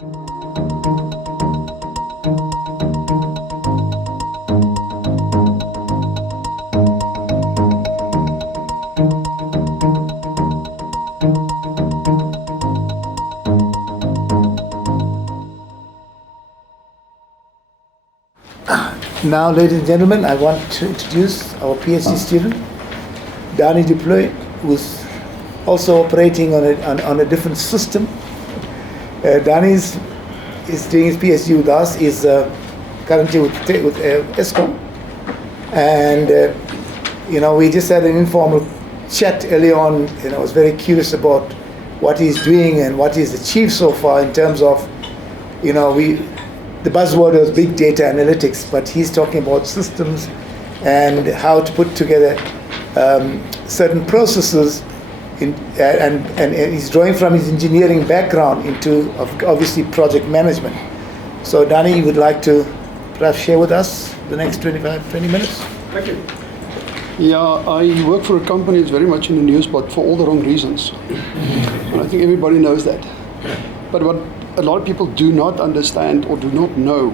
Now, ladies and gentlemen, I want to introduce our PhD student, Dani Duploy, who's also operating on a different system. Dani is doing his PhD with us, is currently with ESCOM. And, we just had an informal chat early on. I was very curious about what he's doing and what he's achieved so far in terms of, the buzzword was big data analytics, but he's talking about systems and how to put together certain processes, and he's drawing from his engineering background into obviously project management. So Dani, you would like to perhaps share with us the next 20 minutes? Thank you. Yeah, I work for a company that's very much in the news, but for all the wrong reasons. And I think everybody knows that. But what a lot of people do not understand or do not know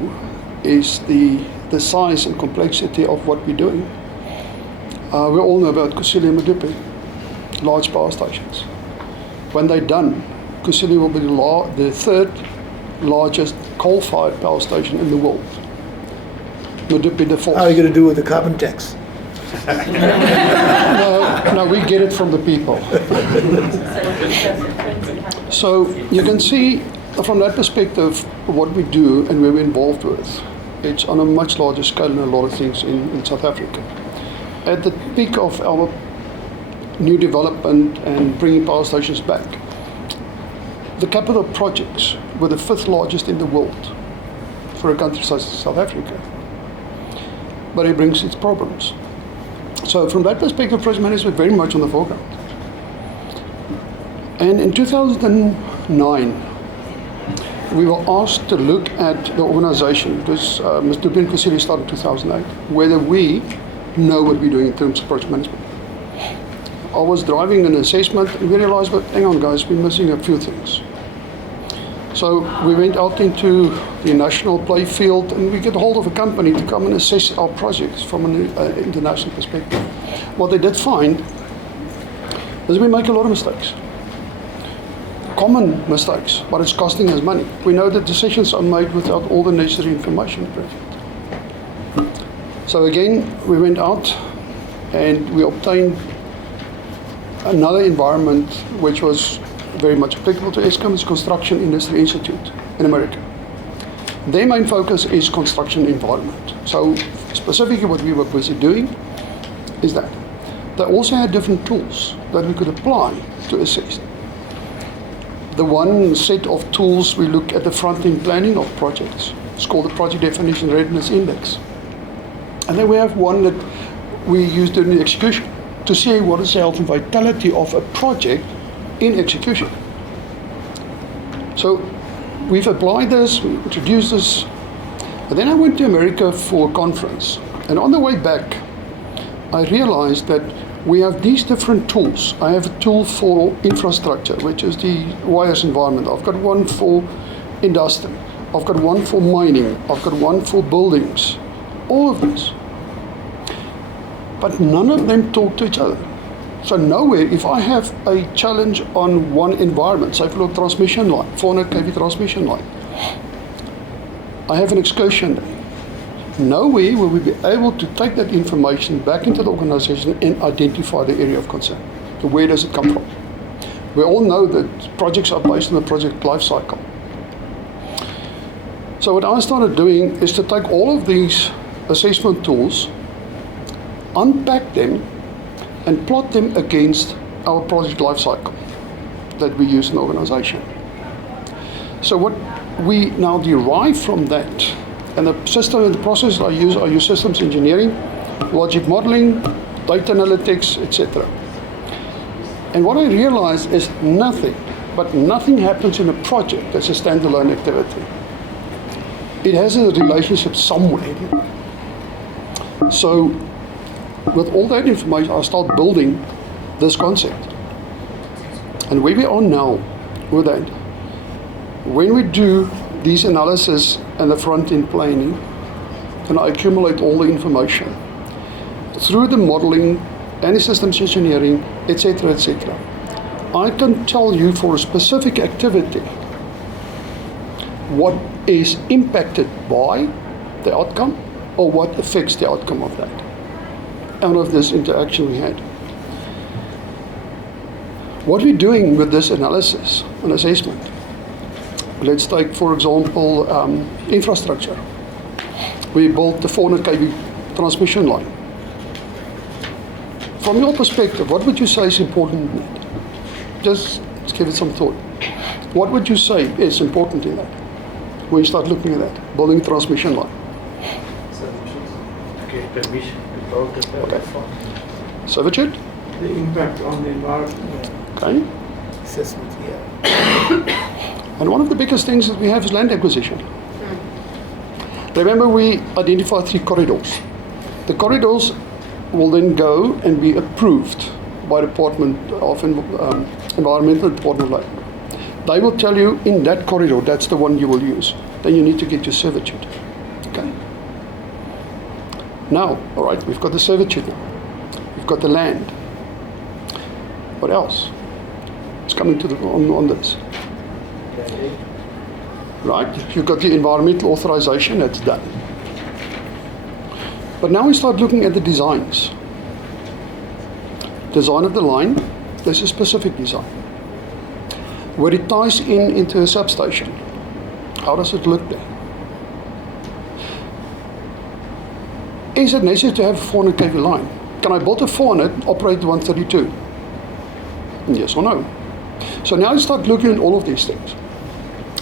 is the size and complexity of what we're doing. We all know about Kusile and Medupi, large power stations. When they're done, Kusile will be the third largest coal-fired power station in the world. Medupi the fourth. How are you going to do with the carbon tax? No, we get it from the people. So you can see from that perspective what we do and where we're involved with. It's on a much larger scale than a lot of things in South Africa. At the peak of our new development and bringing power stations back, the capital projects were the 5th largest in the world for a country such as South Africa. But it brings its problems. So from that perspective, project management very much on the foreground. And in 2009, we were asked to look at the organization, because Ms. Dupin and Kusile started in 2008, whether we know what we're doing in terms of project management. I was driving an assessment and we realized, but hang on guys, we're missing a few things. So we went out into the national play field and we get hold of a company to come and assess our projects from an international perspective. What they did find is we make a lot of mistakes. Common mistakes, but it's costing us money. We know that decisions are made without all the necessary information present. So again, we went out and we obtained another environment which was very much applicable to ESCOM, is Construction Industry Institute in America. Their main focus is construction environment. So specifically what we were busy doing is that they also had different tools that we could apply to assess. The one set of tools, we look at the front-end planning of projects. It's called the Project Definition Readiness Index. And then we have one that we use during the execution to see what is the health and vitality of a project in execution. So we've applied this, we introduced this, and then I went to America for a conference. And on the way back, I realized that we have these different tools. I have a tool for infrastructure, which is the wires environment. I've got one for industry. I've got one for mining. I've got one for buildings. All of this. But none of them talk to each other. So nowhere, if I have a challenge on one environment, say for a transmission line, 400 kV transmission line, I have an excursion there. Nowhere will we be able to take that information back into the organization and identify the area of concern. So where does it come from? We all know that projects are based on the project lifecycle. So what I started doing is to take all of these assessment tools, unpack them, and plot them against our project lifecycle that we use in the organization. So what we now derive from that, and the system and the process I use systems engineering, logic modeling, data analytics, etc. And what I realized is nothing happens in a project that's a standalone activity. It has a relationship somewhere. So with all that information, I start building this concept. And where we are now with that, when we do these analysis and the front-end planning, and I accumulate all the information through the modeling and the systems engineering, etc., etc., I can tell you for a specific activity what is impacted by the outcome or what affects the outcome of that, out of this interaction we had. What we're doing with this analysis and assessment, let's take, for example, infrastructure. We built the 400 kV transmission line. From your perspective, what would you say is important in that? Just give it some thought. What would you say is important in that when you start looking at that, building a transmission line? Permission. Okay. Servitude? The impact on the environment. Okay. Assessment, yeah. And one of the biggest things that we have is land acquisition. Remember, we identified 3 corridors. The corridors will then go and be approved by the Department of Environmental Department of Land. They will tell you in that corridor, that's the one you will use. Then you need to get your servitude. Okay. Now, all right, we've got the servitude now. We've got the land. What else? It's coming to on this. Right, you've got the environmental authorization, that's done. But now we start looking at the designs. Design of the line, there's a specific design. Where it ties into a substation. How does it look there? Is it necessary to have a 400 kV line? Can I build a 400, operate the 132? Yes or no? So now you start looking at all of these things.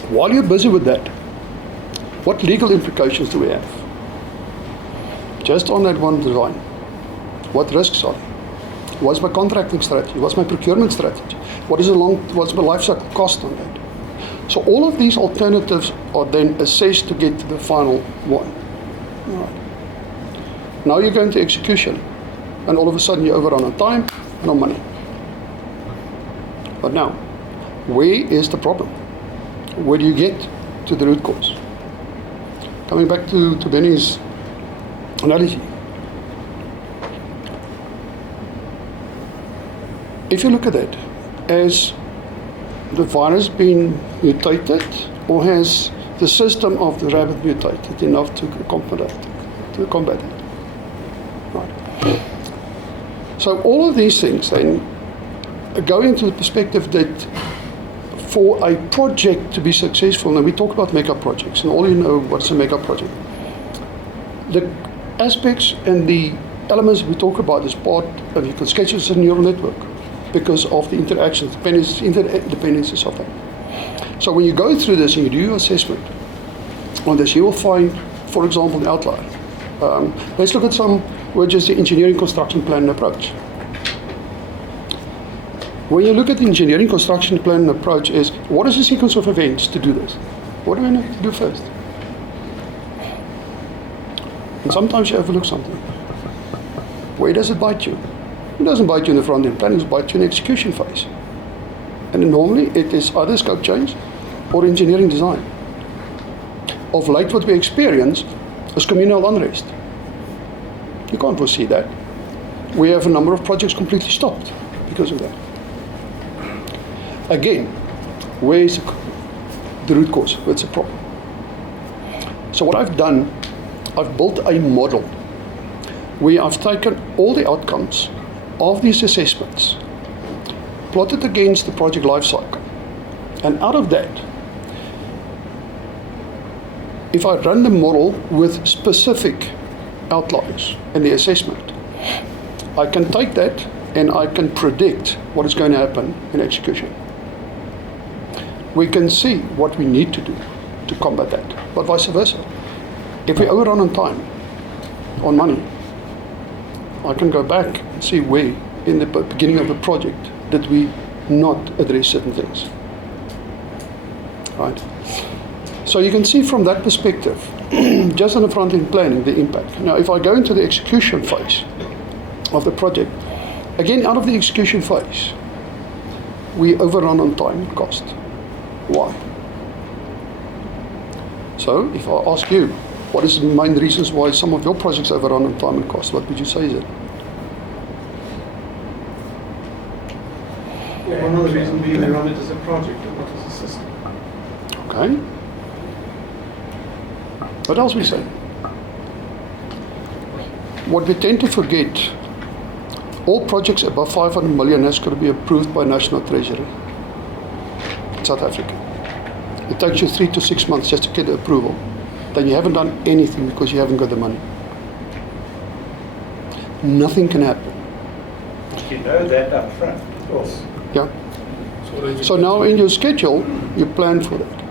While you're busy with that, what legal implications do we have? Just on that one design, what risks are there? What's my contracting strategy? What's my procurement strategy? What's my lifecycle cost on that? So all of these alternatives are then assessed to get to the final one. All right. Now you're going to execution, and all of a sudden you overrun on time and on money. But now, where is the problem? Where do you get to the root cause? Coming back to Benny's analogy. If you look at it, has the virus been mutated, or has the system of the rabbit mutated enough to combat it? Right. So all of these things then go into the perspective that for a project to be successful, and we talk about mega projects, and all you know what's a mega project. The aspects and the elements we talk about is part of, you can sketch it as a neural network because of the interactions, interdependencies of that. So when you go through this and you do your assessment on this, you will find, for example, an outlier. Let's look at some, which is the engineering construction plan and approach. When you look at the engineering construction plan and approach is, what is the sequence of events to do this? What do we need to do first? And sometimes you overlook something. Where does it bite you? It doesn't bite you in the front-end planning, it bites you in the execution phase. And normally it is either scope change or engineering design. Of late what we experience is communal unrest. You can't foresee that. We have a number of projects completely stopped because of that. Again, where is the root cause? Where's the problem? So what I've done, I've built a model where I've taken all the outcomes of these assessments, plotted against the project lifecycle, and out of that, if I run the model with specific outliers in the assessment, I can take that and I can predict what is going to happen in execution. We can see what we need to do to combat that, but vice versa. If we overrun on time, on money, I can go back and see where in the beginning of the project did we not address certain things. Right? So you can see from that perspective, just on the front-end planning, the impact. Now, if I go into the execution phase of the project, again, out of the execution phase, we overrun on time and cost. Why? So if I ask you, what is the main reasons why some of your projects overrun on time and cost, what would you say is it? Well, one of the reasons we run it as a project and not as a system. Okay. What else we say? What we tend to forget, all projects above 500 million has got to be approved by National Treasury in South Africa. It takes you 3 to 6 months just to get the approval. Then you haven't done anything because you haven't got the money. Nothing can happen. You know that up front, of course. Yeah. So now in your schedule, you plan for that.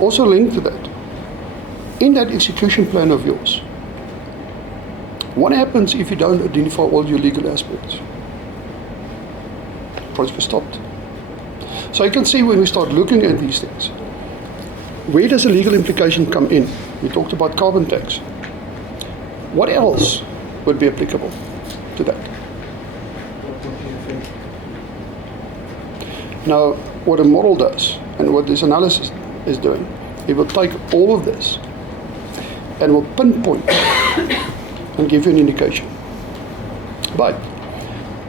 Also linked to that, in that execution plan of yours, what happens if you don't identify all your legal aspects? Project is stopped. So you can see when we start looking at these things, where does the legal implication come in? We talked about carbon tax. What else would be applicable to that? What do you think? Now, what a model does, and what this analysis is doing, it will take all of this and will pinpoint and give you an indication. But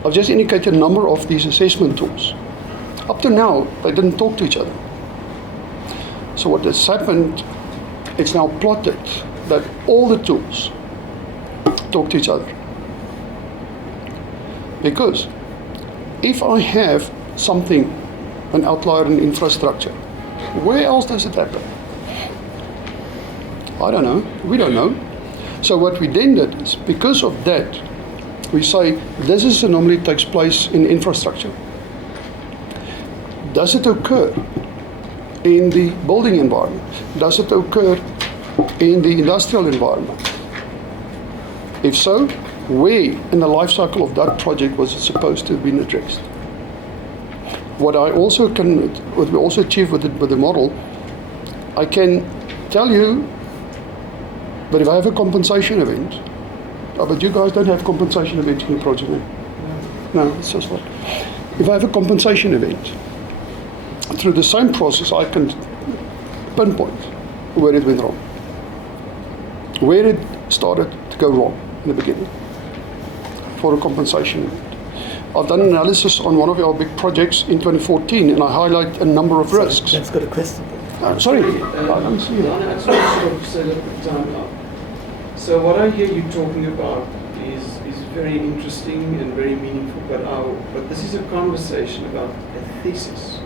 I've just indicated a number of these assessment tools. Up to now, they didn't talk to each other. So what has happened, it's now plotted that all the tools talk to each other. Because if I have something, an outlier in infrastructure, where else does it happen? I don't know. We don't know. So what we then did is, because of that, we say this is anomaly takes place in infrastructure. Does it occur in the building environment? Does it occur in the industrial environment? If so, where in the life cycle of that project was it supposed to have been addressed? What we also achieve with the model, I can tell you that if I have a compensation event, but you guys don't have compensation events in the project, no, it's just what. If I have a compensation event, through the same process, I can pinpoint where it went wrong, where it started to go wrong in the beginning for a compensation event. I've done an analysis on one of our big projects in 2014, and I highlight a number of risks. Ben's got a question. Sorry, I don't see it. I just want to sort of set up the timeline. So what I hear you talking about is very interesting and very meaningful, but this is a conversation about a thesis.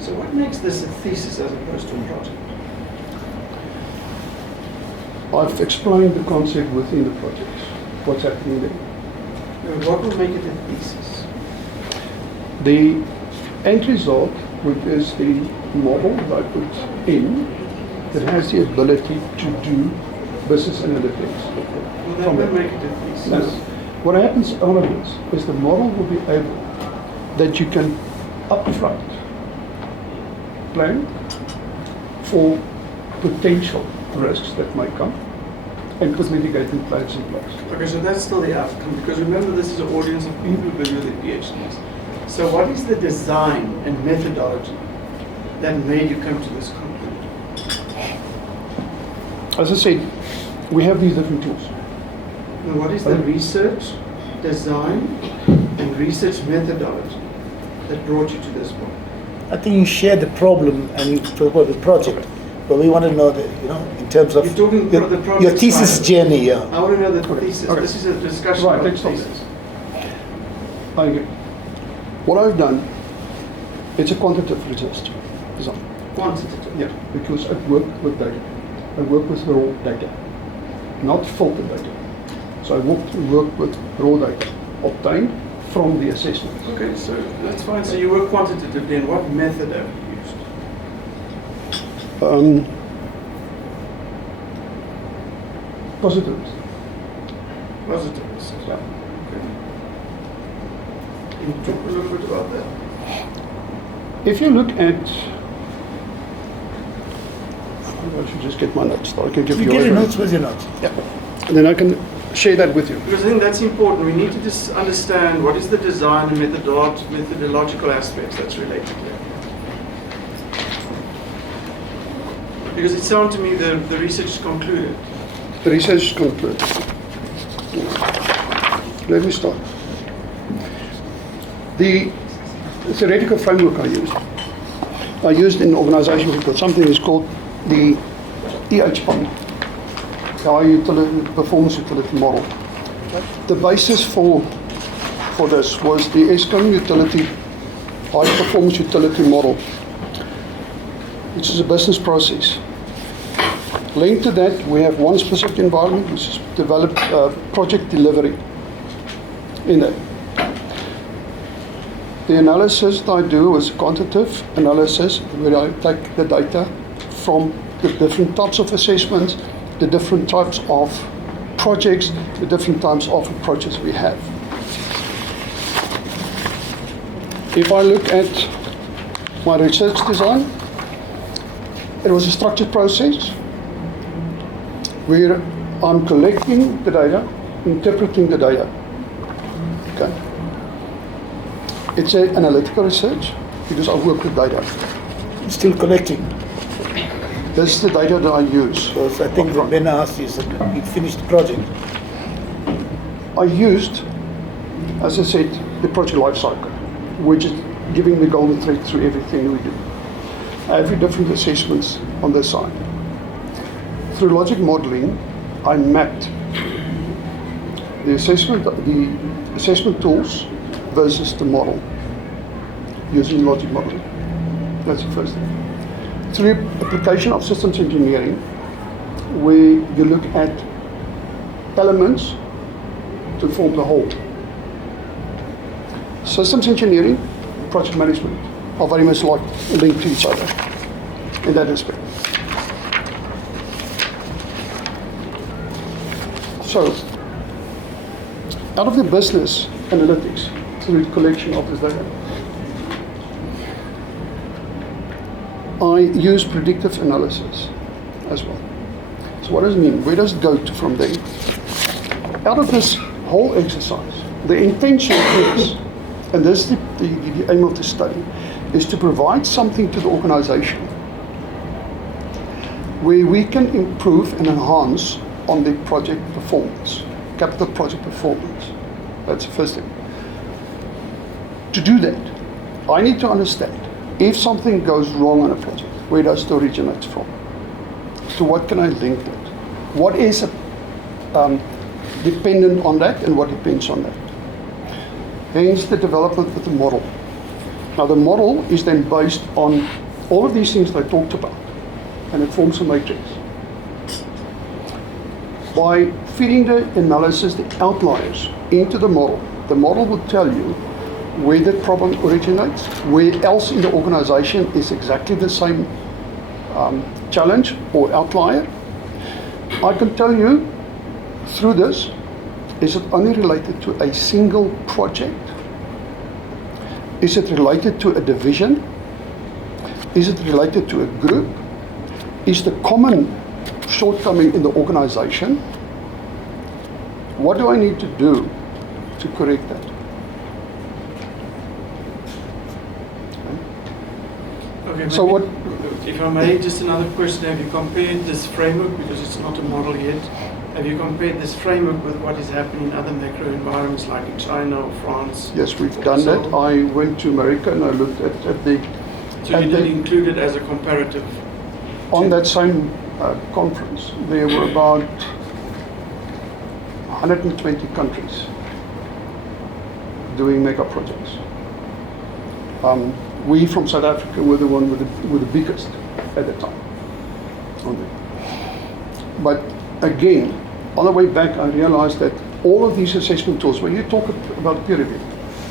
So what makes this a thesis as opposed to a project? I've explained the concept within the project, what's happening there. And what will make it a thesis? The end result, which is the model that I put in, that has the ability to do business analytics. Well, that will make it a thesis. Now, what happens out of this is the model will be able that you can upfront plan for potential risks that might come and put mitigating plans in place. Okay, so that's still the outcome, because remember this is an audience of people who've been with their PhDs. So what is the design and methodology that made you come to this conclusion? As I said, we have these different tools. And what is the research, design, and research methodology that brought you to this point? I think you shared the problem and you talked about the project, but we want to know that, in terms of You're talking about the project your thesis side. journey, yeah. I want to know the Okay, thesis. okay. This is a discussion Right, about let's stop thesis. I agree. What I've done, it's a quantitative research design. Quantitative. Yeah, because I work with data. I work with raw data, not filtered data. So I work with raw data obtained from the assessments. Okay, so that's fine. So you work quantitatively, and what method have you used? Positives. Positive research. Yeah. Okay. Can you talk a little bit about that? If you look at, I should just get my notes. So I can give You you. get your over. notes with your notes. Yeah, and then I can share that with you. Because I think that's important. We need to just understand what is the design and methodological aspects that's related to that. Because it sounded to me the research is concluded. The research is concluded. Let me start. The theoretical framework I used in organizations, we've got something that's called the EHP, the High Utility Performance Utility Model. The basis for this was the ESCOM Utility High Performance Utility Model, which is a business process. Linked to that, we have one specific environment, which is developed project delivery in that. The analysis that I do is quantitative analysis, where I take the data from the different types of assessments, the different types of projects, the different types of approaches we have. If I look at my research design, it was a structured process where I'm collecting the data, interpreting the data. Okay. It's an analytical research because I work with data. Still collecting. This is the data that I use. Because I think that Ben asked you, said you finished the project. I used, as I said, the project lifecycle, which is giving the golden thread through everything we do. Every different assessments on this side. Through logic modeling, I mapped the assessment tools versus the model using logic modeling. That's the first thing. Through application of systems engineering, where you look at elements to form the whole. Systems engineering, project management are very much linked to each other in that aspect. So, out of the business analytics, through the collection of this data, I use predictive analysis as well. So what does it mean? Where does it go to from there? Out of this whole exercise, the intention is, and this is the aim of the study, is to provide something to the organization where we can improve and enhance on the project performance, capital project performance. That's the first thing. To do that, I need to understand if something goes wrong on a project, where does it originate from? To what can I link it? What is dependent on that and what depends on that? Hence the development of the model. Now the model is then based on all of these things that I talked about, and it forms a matrix. By feeding the analysis, the outliers, into the model will tell you where the problem originates, where else in the organization is exactly the same challenge or outlier. I can tell you through this, is it only related to a single project? Is it related to a division? Is it related to a group? Is the common shortcoming in the organization? What do I need to do to correct that? Okay, So what? If I may, just another question. Have you compared this framework, because it's not a model yet, have you compared this framework with what is happening in other macro environments like in China or France? Yes, we've done that. I went to America and I looked at the... So you did include it as a comparative? On that same conference, there were about 120 countries doing mega projects. We from South Africa were the one with the biggest at the time. But again, on the way back, I realized that all of these assessment tools, when you talk about peer review,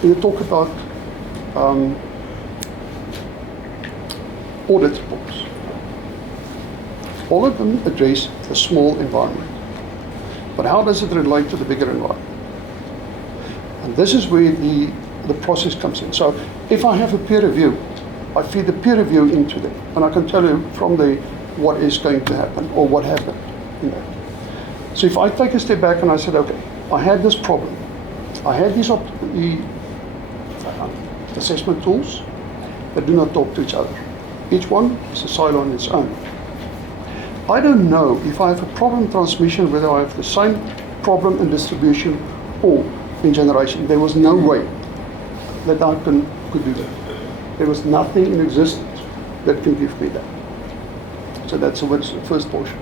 you talk about audit reports, all of them address a small environment. But how does it relate to the bigger environment? And this is where the process comes in. So if I have a peer review, I feed the peer review into them, and I can tell you from there what is going to happen or what happened in that. So if I take a step back and I said, okay, I had this problem. I had these assessment tools that do not talk to each other. Each one is a silo on its own. I don't know if I have a problem transmission, whether I have the same problem in distribution or in generation. There was no way that I could do that. There was nothing in existence that can give me that. So that's the first portion.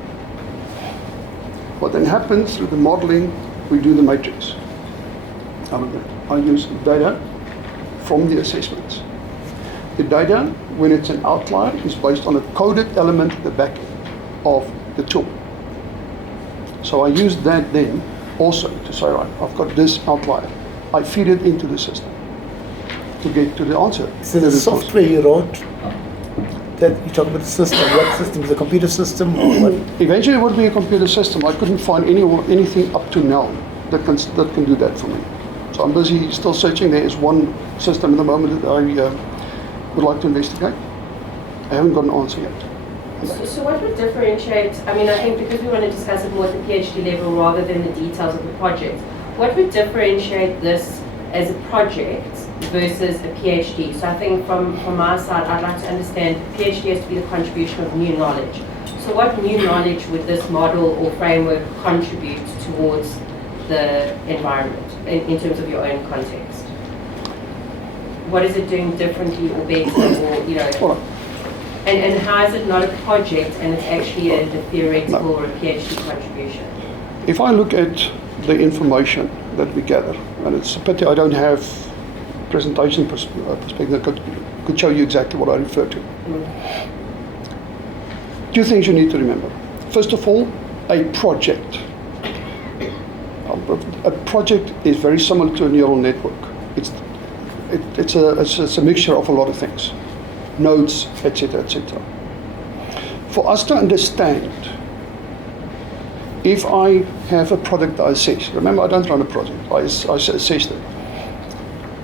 What then happens through the modeling, we do the matrix. I use data from the assessments. The data, when it's an outlier, is based on a coded element at the back end of the tool. So I use that then also to say, right, I've got this outlier. I feed it into the system to get to the answer. So the software you wrote, that you talk about the system, what system? Is it a computer system or what? Eventually it would be a computer system. I couldn't find anything up to now that can do that for me. So I'm busy still searching. There is one system at the moment that I would like to investigate. I haven't got an answer yet. So what would differentiate, I mean, I think because we want to discuss it more at the PhD level rather than the details of the project, what would differentiate this as a project versus a PhD? So I think from my side, I'd like to understand PhD has to be the contribution of new knowledge. So what new knowledge would this model or framework contribute towards the environment in terms of your own context? What is it doing differently or better, or, you know, and how is it not a project and it's actually a theoretical or a PhD contribution? If I look at the information that we gather, and it's a pity I don't have presentation perspective that could show you exactly what I refer to. Two things you need to remember. First of all, a project. A project is very similar to a neural network. It's a mixture of a lot of things, nodes, etc., etc. For us to understand, if I have a product I assess, remember I don't run a project, I assess it.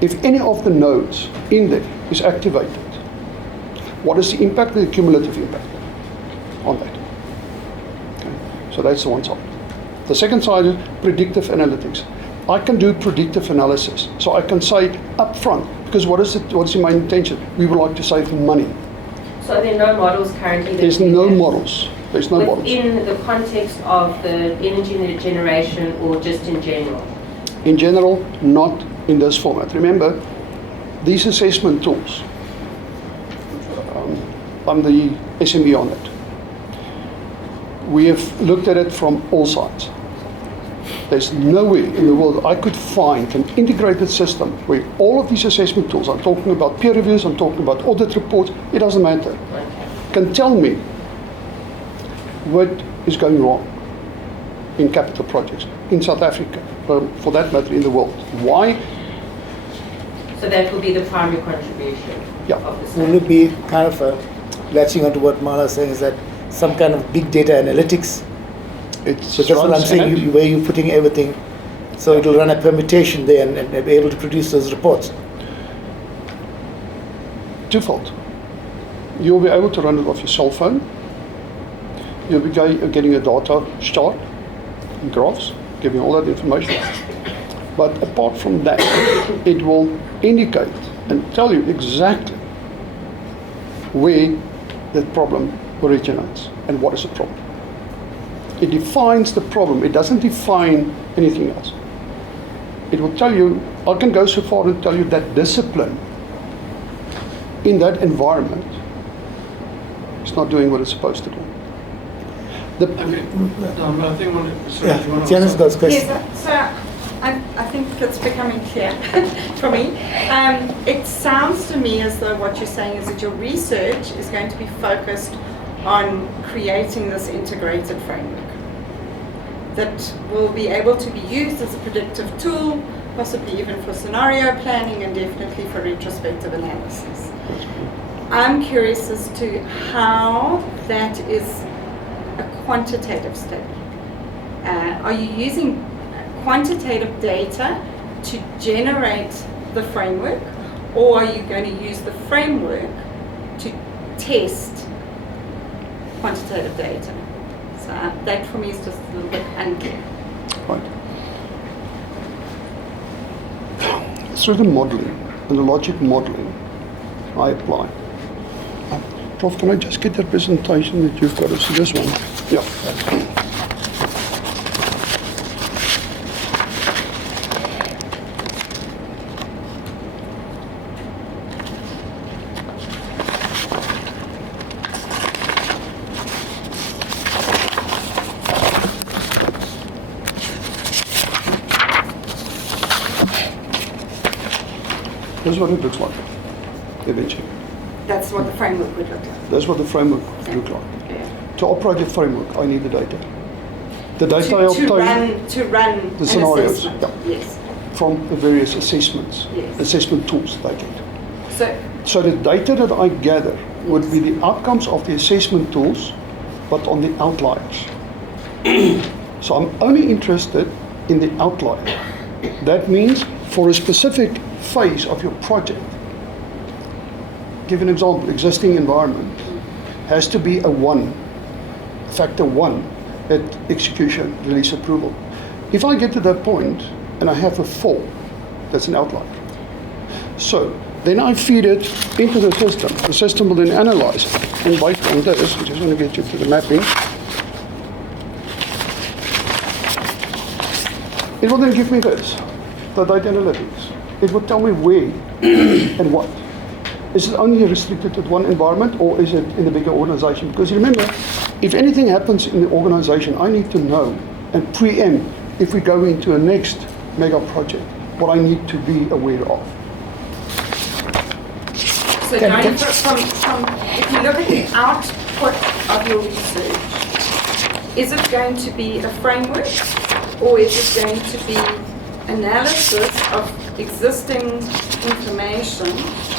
If any of the nodes in there is activated, what is the impact, the cumulative impact on that? Okay. So that's the one side. The second side is predictive analytics. I can do predictive analysis. So I can say up front, because what is my intention? We would like to save money. So are there no models currently? There's no models. There's no models. Within the context of the energy generation or just in general? In general, not in this format. Remember, these assessment tools, I'm the SME on it. We have looked at it from all sides. There's nowhere in the world I could find an integrated system where all of these assessment tools, I'm talking about peer reviews, I'm talking about audit reports, it doesn't matter, can tell me what is going wrong in capital projects in South Africa, for that matter in the world. Why? So that will be the primary contribution of the study. Will it be kind of latching onto what Mala is saying, is that some kind of big data analytics? It's that's what I'm saying, where you're putting everything, so it'll run a permutation there and be able to produce those reports. Twofold. You'll be able to run it off your cell phone. You'll be getting a data chart and graphs, giving all that information. But apart from that, it will indicate and tell you exactly where the problem originates and what is the problem. It defines the problem. It doesn't define anything else. It will tell you, I can go so far and tell you that discipline in that environment is not doing what it's supposed to do. I think Janice goes question. Yes, so I think it's becoming clear for me. It sounds to me as though what you're saying is that your research is going to be focused on creating this integrated framework that will be able to be used as a predictive tool, possibly even for scenario planning and definitely for retrospective analysis. I'm curious as to how that is a quantitative study. Are you using quantitative data to generate the framework, or are you going to use the framework to test quantitative data? So that for me is just a little bit unclear. Right. Through the modeling and the logic modeling I apply. Prof, can I just get that presentation that you've got? It's this one. Yeah. This is what it looks like, eventually. That's what the framework would look like. That's what the framework would look like. Yeah. To operate the framework, I need the data. The data I obtain to run the an scenarios, assessment. yeah. Yes. from the various assessments, Yes. assessment tools that I get. So So the data that I gather would be the outcomes of the assessment tools, but on the outliers. So I'm only interested in the outlier. That means for a specific phase of your project, give an example, existing environment has to be a 1, factor 1 at execution, release approval. If I get to that point and I have a 4, that's an outlier. So then I feed it into the system. The system will then analyze it. And based on this, I just want to get you to the mapping. It will then give me this, the data analytics. It will tell me where and what. Is it only restricted to one environment, or is it in a bigger organization? Because remember, if anything happens in the organization, I need to know and preempt if we go into a next mega project, what I need to be aware of. So Danny, if you look at the output of your research, is it going to be a framework, or is it going to be analysis of existing information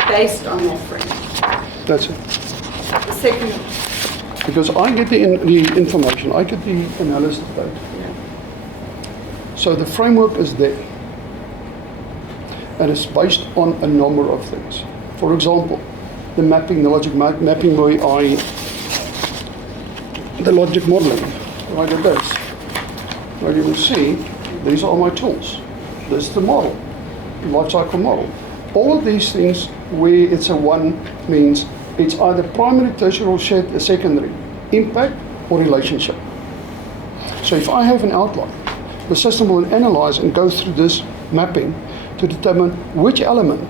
based on that framework? That's it. The second, Because I get the information, I get the analysis data. yeah. So the framework is there. And it's based on a number of things. For example, the mapping, the logic mapping where the logic modeling, right at this. Well, you will see, these are my tools. This is the model, the lifecycle model. All of these things where it's a 1 means it's either primary, tertiary, or secondary, impact or relationship. So if I have an outline, the system will analyze and go through this mapping to determine which element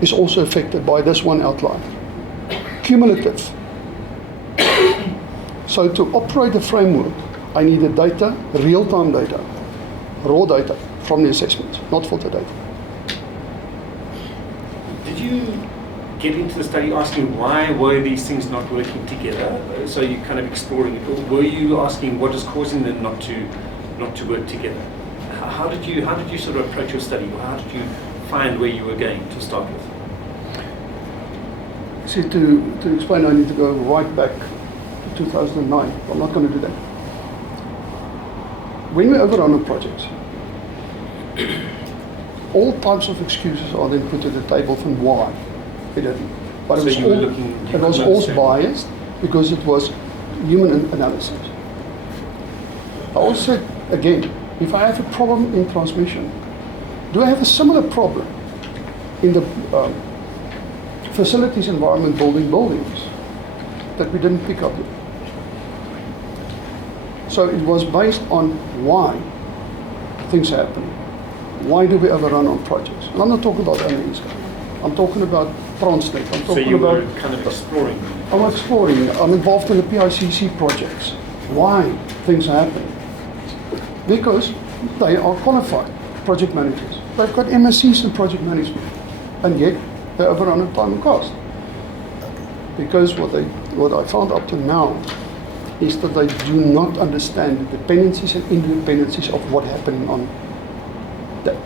is also affected by this one outline. Cumulative. So to operate the framework, I need the data, real-time data, raw data from the assessments, not filter data. Did you get into the study asking why were these things not working together? So you're kind of exploring it. Or were you asking what is causing them not to work together? How did you sort of approach your study? How did you find where you were going to start with? See, to explain, I need to go right back to 2009. I'm not going to do that. When we overrun a project, all types of excuses are then put at the table from why it didn't. But So it was all biased because it was human analysis. I also said, again, if I have a problem in transmission, do I have a similar problem in the facilities environment buildings that we didn't pick up yet? So it was based on why things are happening. Why do we overrun on projects? And I'm not talking about analysis. I'm talking about Transnet. I'm So talking you about. were kind of exploring. I'm exploring. I'm involved in the PICC projects. Why things are happening? Because they are qualified project managers. They've got MSCs in project management, and yet they overrun on time and cost. Because what I found up to now is that they do not understand the dependencies and interdependencies of what's happening on that.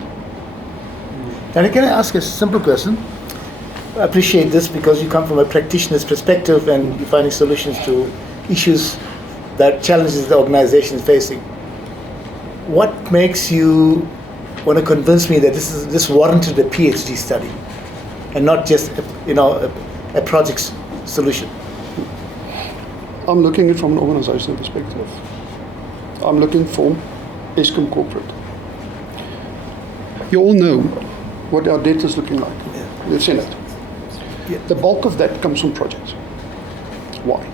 And can I ask a simple question? I appreciate this because you come from a practitioner's perspective and you're finding solutions to issues that challenges the organization is facing. What makes you want to convince me that this warranted a PhD study and not just a project solution? I'm looking at it from an organizational perspective. I'm looking from ESCOM corporate. You all know what our debt is looking like. Yeah. We've seen it. Yeah. The bulk of that comes from projects. Why?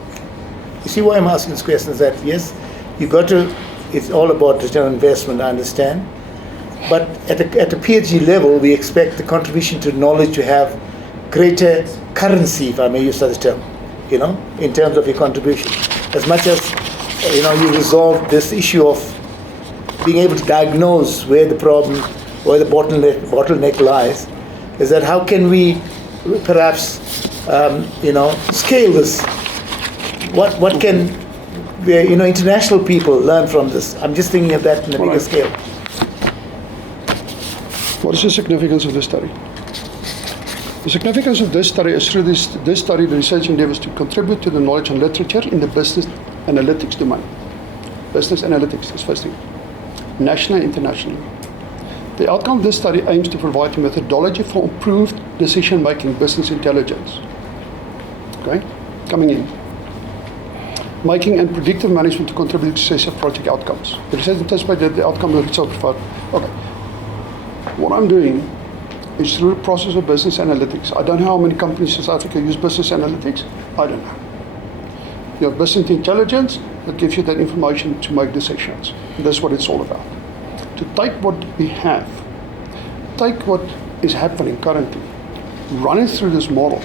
You see why I'm asking this question is that, yes, it's all about return on investment, I understand. But at a PhD level, we expect the contribution to knowledge to have greater currency, if I may use such a term, in terms of your contribution. As much as, you resolve this issue of being able to diagnose where the problem, where the bottleneck lies, is that how can we perhaps, scale this? What can, international people learn from this? I'm just thinking of that in a bigger scale. What is the significance of this study? The significance of this study is through this study, the research endeavors to contribute to the knowledge and literature in the business analytics domain. Business analytics is first thing, national and international. The outcome of this study aims to provide a methodology for improved decision-making, business intelligence. Okay, coming in. Making and predictive management to contribute to success of project outcomes. The research anticipated the outcome of the result provide. Okay. What I'm doing is through the process of business analytics. I don't know how many companies in South Africa use business analytics. I don't know. You have business intelligence that gives you that information to make decisions. And that's what it's all about. To take what we have, take what is happening currently, run it through this model,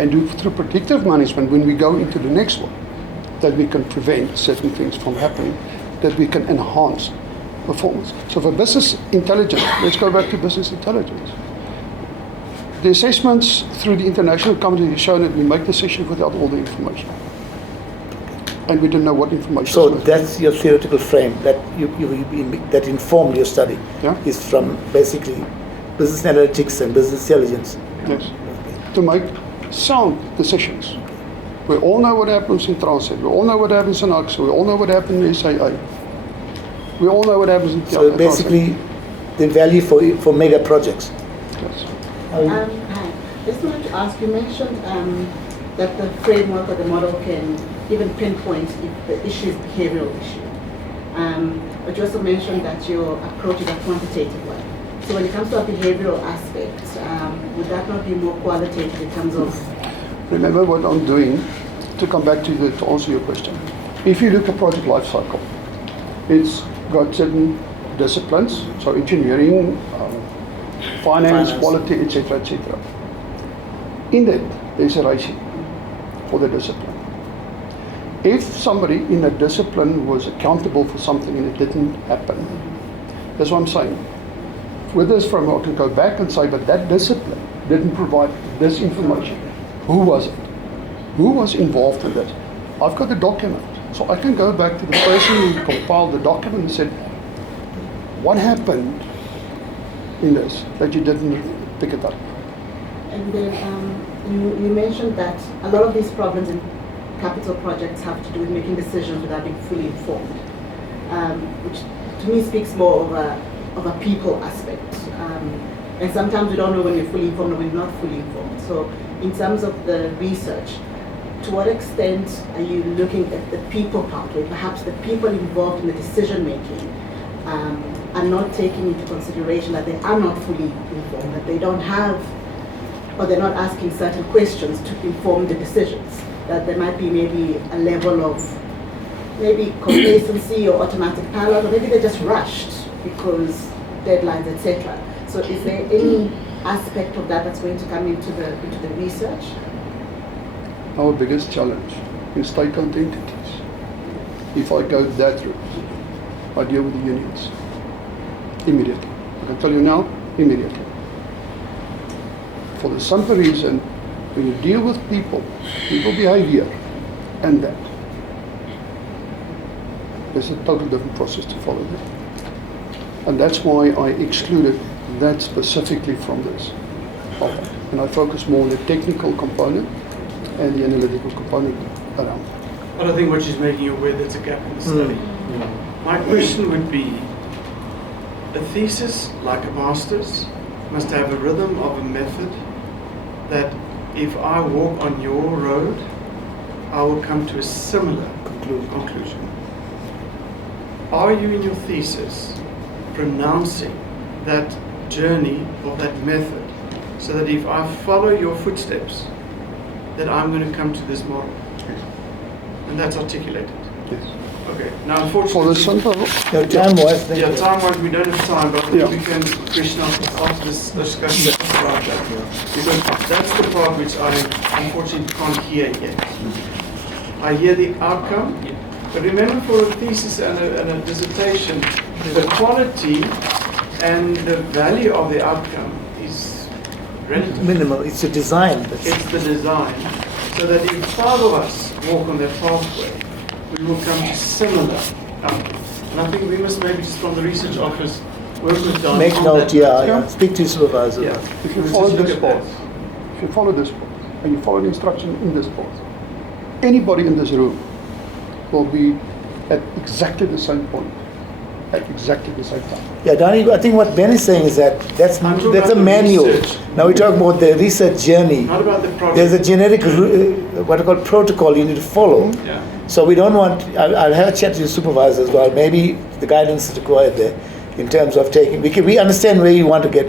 and do through predictive management when we go into the next one, that we can prevent certain things from happening, that we can enhance performance. So for business intelligence, let's go back to business intelligence. The assessments through the international community have shown that we make decisions without all the information. And we don't know what information. So that's your theoretical frame that that informed your study. Yeah. Is from basically business analytics and business intelligence. Yes. To make sound decisions. We all know what happens in transit. We all know what happens in AXA. We all know what happens in SAA. We all know what happens in So basically, the value for mega projects. Yes. Hi. Just wanted to ask, you mentioned that the framework or the model can even pinpoint if the issue is a behavioral issue. But you also mentioned that your approach is a quantitative one. So when it comes to a behavioral aspect, would that not be more qualitative in terms of... Remember what I'm doing, to come back to answer your question. If you look at project lifecycle, it's got certain disciplines, so engineering, finance, quality, etc., etc. In that, there's a ratio for the discipline. If somebody in a discipline was accountable for something and it didn't happen, that's what I'm saying. With this framework, to go back and say, but that discipline didn't provide this information. Who was it? Who was involved in this? I've got the document. So I can go back to the person who compiled the document and said, what happened in this that you didn't pick it up? And then you mentioned that a lot of these problems in capital projects have to do with making decisions without being fully informed, which to me speaks more of a people aspect. And sometimes we don't know when we're fully informed or when we're not fully informed. So in terms of the research, to what extent are you looking at the people part, where perhaps the people involved in the decision making are not taking into consideration that they are not fully informed, that they don't have, or they're not asking certain questions to inform the decisions, that there might be maybe a level of maybe complacency or automatic pilot, or maybe they're just rushed because deadlines, etc. So is there any aspect of that that's going to come into the research? Our biggest challenge in state-owned entities, if I go that route, I deal with the unions immediately. I can tell you now, immediately. For the simple reason, when you deal with people behavior, and that, there's a totally different process to follow there. And that's why I excluded that specifically from this. And I focus more on the technical component and the analytical component around it. But I think what she's making you aware there's a gap in the study. My question would be, a thesis, like a master's, must have a rhythm of a method that if I walk on your road, I will come to a similar conclusion. Are you in your thesis pronouncing that journey or that method so that if I follow your footsteps, that I'm going to come to this model? And that's articulated. Yes. Okay. Now, For unfortunately, the simple, No, time-wise, thank yeah, you. time-wise, we don't have time, but Yeah. we can, Krishna, after this discussion about that. Because that's the part which I unfortunately can't hear yet. I hear the outcome, but remember for a thesis and a dissertation, the quality and the value of the outcome is relative. Minimal, it's a design. It's the design. So that if 5 of us walk on that pathway, we will come to similar outcomes. And I think we must maybe just from the research office work with Don. Make on note, that. yeah. Speak to your supervisor. Yeah. if you We'll follow just look this at path, that. if you follow this path, and you follow the instruction in this path, anybody in this room will be at exactly the same point, at exactly the same time. Yeah, Danny, I think what Ben is saying is that that's I'm talking a about the manual. research. Now we talk about the research journey. Not about the project. There's a generic, what I call protocol you need to follow. Yeah. So we don't want, I'll have a chat to your supervisor as well. Maybe the guidance is required there in terms of taking, we understand where you want to get,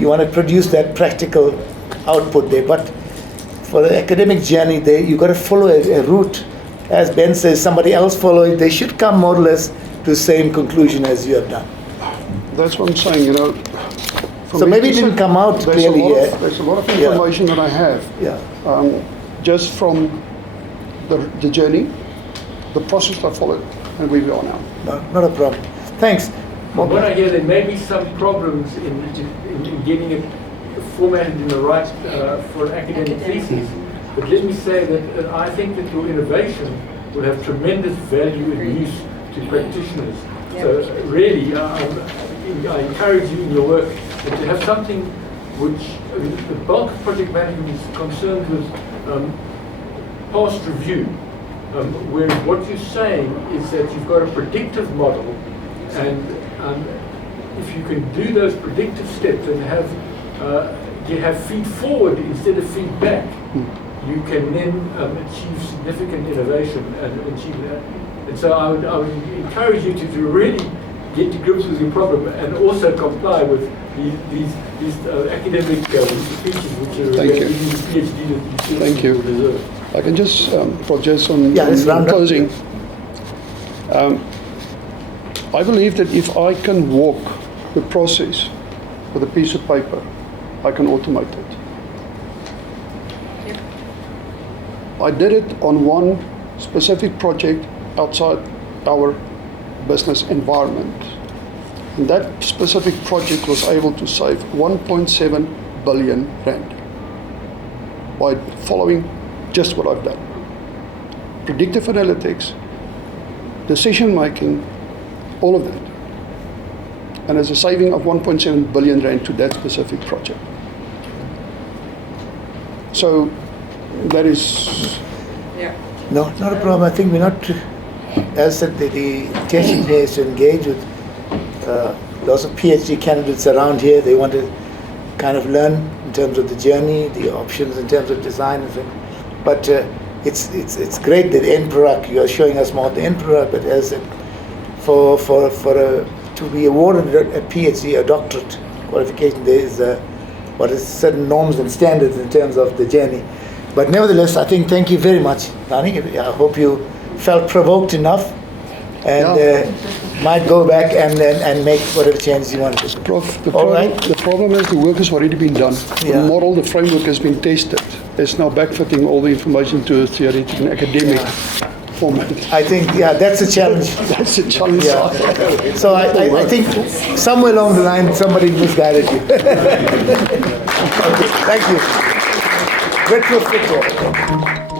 you want to produce that practical output there. But for the academic journey there, you've got to follow a route. As Ben says, somebody else follow it. They should come more or less to the same conclusion as you have done. That's what I'm saying, you know. for So me maybe it to didn't say- come out there's a clearly lot of- yet. There's a lot of Yeah. information that I have, Yeah. just from the journey, the process I followed, and where we are now. No, not a problem. Thanks. From what I hear, there may be some problems in getting it formatted in the right for an academic thesis. But let me say that I think that your innovation will have tremendous value and use to practitioners. So really, I encourage you in your work to have something which the bulk of project management is concerned with past review. Whereas what you're saying is that you've got a predictive model, and if you can do those predictive steps and have feed forward instead of feedback, you can then achieve significant innovation and achieve that. And so I would encourage you to really get to grips with your problem and also comply with these academic features which are Thank you. giving you PhD that you feel Thank you. deserve. I can just project on, Yeah, let's round up. closing. I believe that if I can walk the process with a piece of paper, I can automate it. I did it on one specific project outside our business environment. And that specific project was able to save 1.7 billion rand by following just what I've done. Predictive analytics, decision making, all of that. And there's a saving of 1.7 billion rand to that specific project. So that is, No, not a problem. I think we're not, as I said, the intention here is to engage with lots of PhD candidates around here. They want to kind of learn in terms of the journey, the options in terms of design and things. But it's great that the end product, you are showing us more of the end product, but as I said, to be awarded a PhD, a doctorate qualification, there is what is certain norms and standards in terms of the journey. But nevertheless, I think thank you very much, Nani. I hope you felt provoked enough and might go back and make whatever changes you want to do. Prof, the All problem, right. the problem is the work has already been done. Yeah. The model, the framework has been tested. It's now backfitting all the information to a theoretic and academic format. I think, that's a challenge. That's a challenge. Yeah. So I think somewhere along the line, somebody misguided you. Okay, thank you. Retrofit.